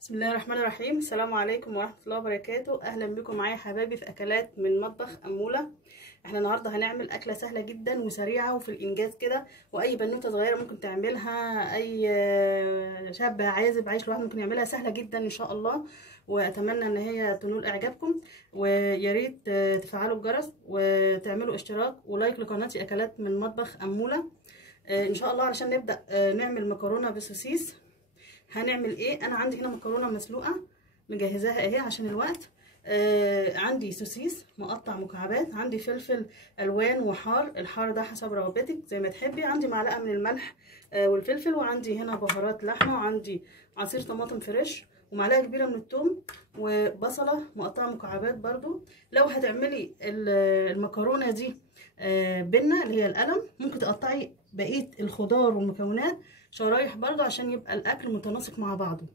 بسم الله الرحمن الرحيم. السلام عليكم ورحمة الله وبركاته. أهلا بكم معايا حبايبي في أكلات من مطبخ أمولة. احنا النهاردة هنعمل أكلة سهلة جدا وسريعة وفي الإنجاز كده، وأي بنوتة صغيرة ممكن تعملها، أي شاب عازب عايش لوحده ممكن يعملها، سهلة جدا إن شاء الله. وأتمنى إن هي تنول إعجابكم، وياريت تفعلوا الجرس وتعملوا اشتراك ولايك لقناتي أكلات من مطبخ أمولة إن شاء الله. علشان نبدأ نعمل مكرونة بالسوسيس. هنعمل ايه؟ انا عندي هنا مكرونه مسلوقه مجهزاها اهي عشان الوقت. عندي سوسيس مقطع مكعبات، عندي فلفل الوان وحار، الحار ده حسب رغبتك زي ما تحبي، عندي معلقه من الملح والفلفل، وعندي هنا بهارات لحمه، وعندي عصير طماطم فريش، ومعلقه كبيره من الثوم، وبصله مقطعه مكعبات برضو. لو هتعملي المكرونه دي بنه اللي هي القلم، ممكن تقطعي بقيه الخضار والمكونات شرايح برضو عشان يبقى الاكل متناسق مع بعضه.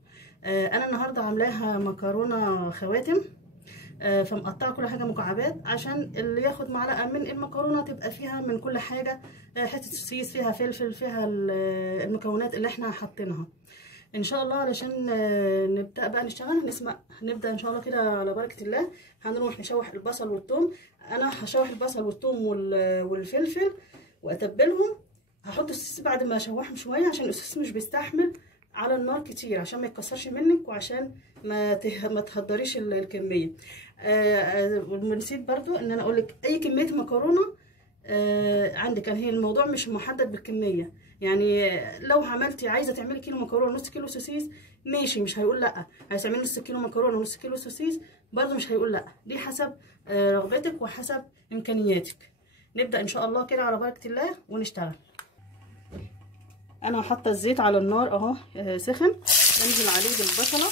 انا النهارده عاملاها مكرونه خواتم، فمقطعه كل حاجه مكعبات عشان اللي ياخد معلقه من المكرونه تبقى فيها من كل حاجه، حته سوسيس فيها فلفل فيها المكونات اللي احنا حاطينها ان شاء الله. علشان نبدا بقى نشتغل، نبدا ان شاء الله كده على بركه الله. هنروح نشوح البصل والثوم. انا هشوح البصل والثوم والفلفل واتبلهم. هحط السوسيس بعد ما اشوحهم شويه عشان السوسيس مش بيستحمل على النار كتير، عشان ما يتكسرش منك وعشان ما تهدريش الكميه. ونسيت برضو ان انا اقول لك اي كميه مكرونه عندك، هي الموضوع مش محدد بالكميه. يعني لو عملتي عايزه تعملي كيلو مكرونه نص كيلو سوسيس ماشي، مش هيقول لا. عايزه تعملي نص كيلو مكرونه ونص كيلو سوسيس برضو مش هيقول لا. دي حسب رغبتك وحسب امكانياتك. نبدا ان شاء الله كده على بركه الله ونشتغل. انا حاطه الزيت على النار اهو سخن، بنزل عليه بالبصله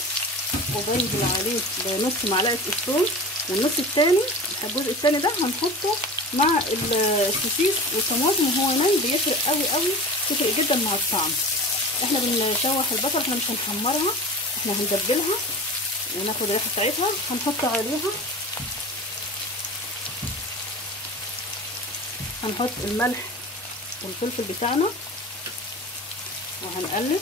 وبنزل عليه بنص معلقه الثوم، والنص الثاني الجزء الثاني ده هنحطه مع السوسيس والطماطم وهو ناي. بيفرق قوي قوي، بيفرق جدا مع الطعم. احنا بنشوح البصل، احنا مش هنحمرها، احنا هندبلها وناخد الريحه بتاعتها. هنحط عليها، هنحط الملح والفلفل بتاعنا وهنقلب.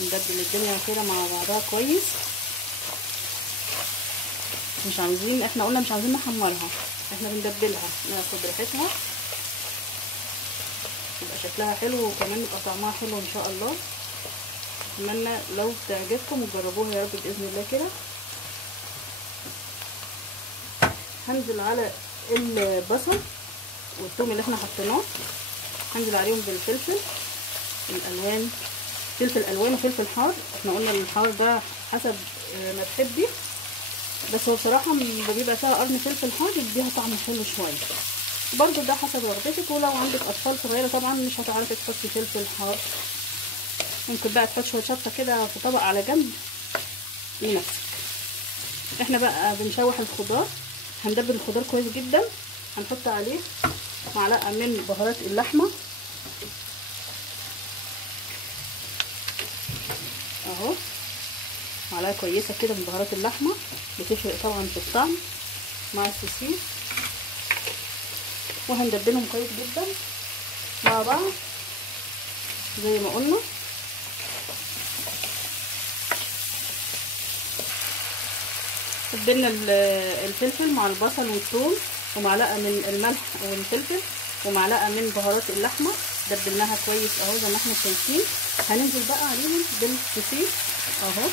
ندبل الدنيا كده مع بعضها كويس. مش عاوزين، احنا قلنا مش عاوزين نحمرها، احنا بندبلها ناخد ريحتها يبقى شكلها حلو وكمان يبقى طعمها حلو ان شاء الله. اتمنى لو تعجبكم وتجربوها يا رب باذن الله كده. هنزل على البصل والثوم اللي احنا حطيناه، هنزل عليهم بالفلفل الالوان، فلفل الوان وفلفل حار. احنا قلنا الحار ده حسب ما تحبي، بس هو بصراحه بيبقى فيها قرن فلفل حار بيديها طعم حلو شويه، برضو ده حسب رغبتك. ولو عندك اطفال صغيره طبعا مش هتعرفي تحطي فلفل حار، ممكن بقى تحطي شويه شطه كده في طبق على جنب لنفسك. احنا بقى بنشوح الخضار، هندبل الخضار كويس جدا. هنحط عليه معلقه من بهارات اللحمه اهو، معلقه كويسه كده من بهارات اللحمه، بتفرق طبعا في الطعم مع السوسيس. وهندبلهم كويس جدا مع بعض زي ما قلنا. تبلنا الفلفل مع البصل والثوم، ومعلقه من الملح والفلفل، ومعلقه من بهارات اللحمه، دبلناها كويس اهو زي ما احنا شايفين. هننزل بقى عليهم بالسوسيس اهو،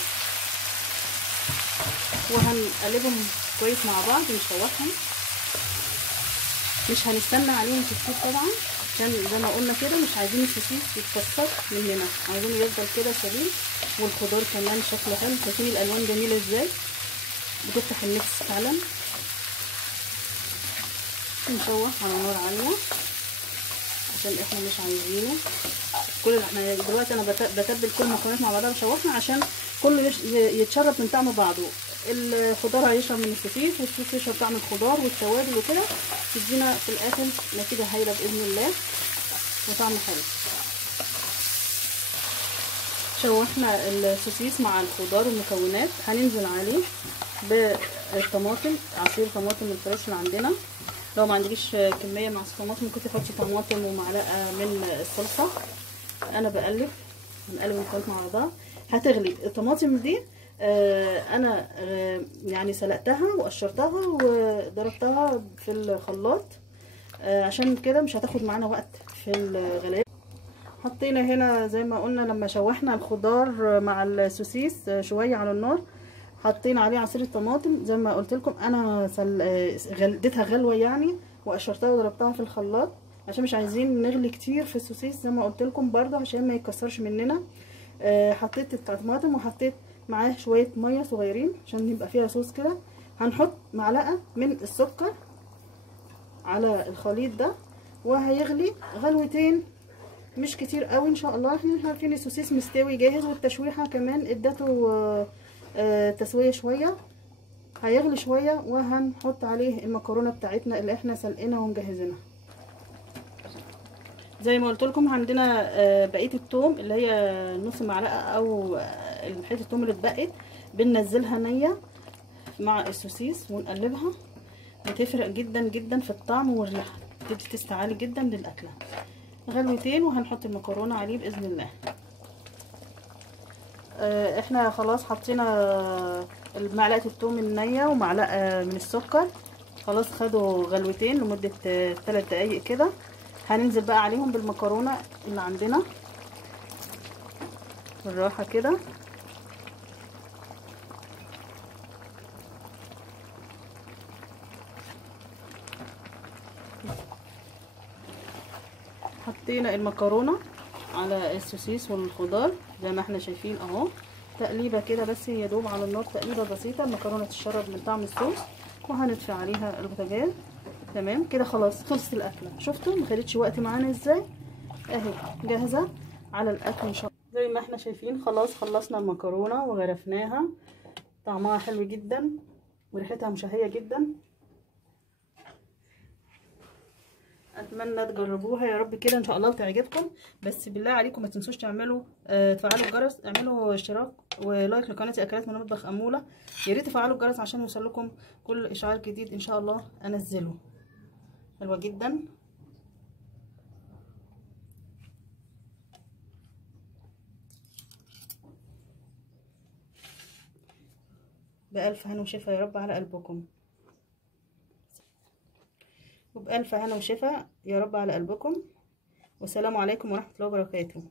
وهنقلبهم كويس مع بعض نشوحهم. مش هنستنى عليهم كتير طبعا عشان زي ما قلنا كده مش عايزين السوسيس يتكسر مننا، عايزينه يفضل كده سليم، والخضار كمان شكله حلو. شايفين الالوان جميله ازاي، بتفتح النفس فعلا. نشوح على نار عاليه عشان احنا مش عايزينه كل اللي احنا دلوقتي. انا بتبل كل المكونات مع بعضها بشوحها عشان كله يتشرب من طعم بعضه. الخضار هيشرب من السوسيس والسوسيس يشرب طعم الخضار والتوابل وكده، تدينا في الاخر نتيجه هايله باذن الله وطعم حلو. شوحنا السوسيس مع الخضار والمكونات، هننزل عليه بالطماطم، عصير طماطم الفريش اللي عندنا. لو ما عندكيش كميه من عصير طماطم ممكن تحطي طماطم ومعلقه من الصلصه انا بقلب، هنقلب الخليط مع بعضها. هتغلي الطماطم دي. انا يعني سلقتها وقشرتها وضربتها في الخلاط، عشان كده مش هتاخد معانا وقت في الغليان. حطينا هنا زي ما قلنا لما شوحنا الخضار مع السوسيس شويه على النار، حطينا عليه عصير الطماطم زي ما قلت لكم. انا اديتها غلوه يعني، وقشرتها وضربتها في الخلاط عشان مش عايزين نغلي كتير في السوسيس زي ما قلت لكم برده عشان ما يتكسرش مننا. حطيت الطماطم وحطيت معاه شويه ميه صغيرين عشان يبقى فيها صوص كده. هنحط معلقه من السكر على الخليط ده، وهيغلي غلوتين مش كتير قوي ان شاء الله. احنا عارفين السوسيس مستوي جاهز، والتشويحه كمان ادته تسويه شويه. هيغلي شويه وهنحط عليه المكرونه بتاعتنا اللي احنا سلقنا ومجهزينها. زي ما قلت لكم عندنا بقيه الثوم اللي هي نص معلقه او حته الثوم اللي اتبقت، بننزلها نيه مع السوسيس ونقلبها. بتفرق جدا جدا في الطعم والريحه، بتدي تست عالي جدا للاكله. غلوتين وهنحط المكرونه عليه باذن الله. احنا خلاص حطينا معلقه الثوم النيه ومعلقه من السكر، خلاص خدوا غلوتين لمده 3 دقايق كده. هننزل بقى عليهم بالمكرونه اللي عندنا بالراحه كده. حطينا المكرونه على السوسيس والخضار زي ما احنا شايفين اهو، تقليبه كده بس يا دوب على النار، تقليبه بسيطه. المكرونه تشرب من طعم الصوص، وهنطفي عليها البوتاجاز. تمام كده خلاص خلصت الاكله. شفتوا ما خدتش وقت معانا ازاي؟ اهي جاهزه على الاكل ان شاء الله. زي ما احنا شايفين خلاص خلصنا المكرونه وغرفناها. طعمها حلو جدا وريحتها مشهيه جدا. اتمنى تجربوها يا رب كده ان شاء الله وتعجبكم. بس بالله عليكم ما تنسوش تعملوا تفعلوا الجرس، اعملوا اشتراك ولايك لقناتي اكلات من مطبخ اموله. يا ريت تفعلوا الجرس عشان يوصلكم كل اشعار جديد ان شاء الله انزله. حلوه جدا. بألف هنا وشفا يا رب على قلبكم، وبألف هنا وشفا يا رب على قلبكم. والسلام عليكم ورحمة الله وبركاته.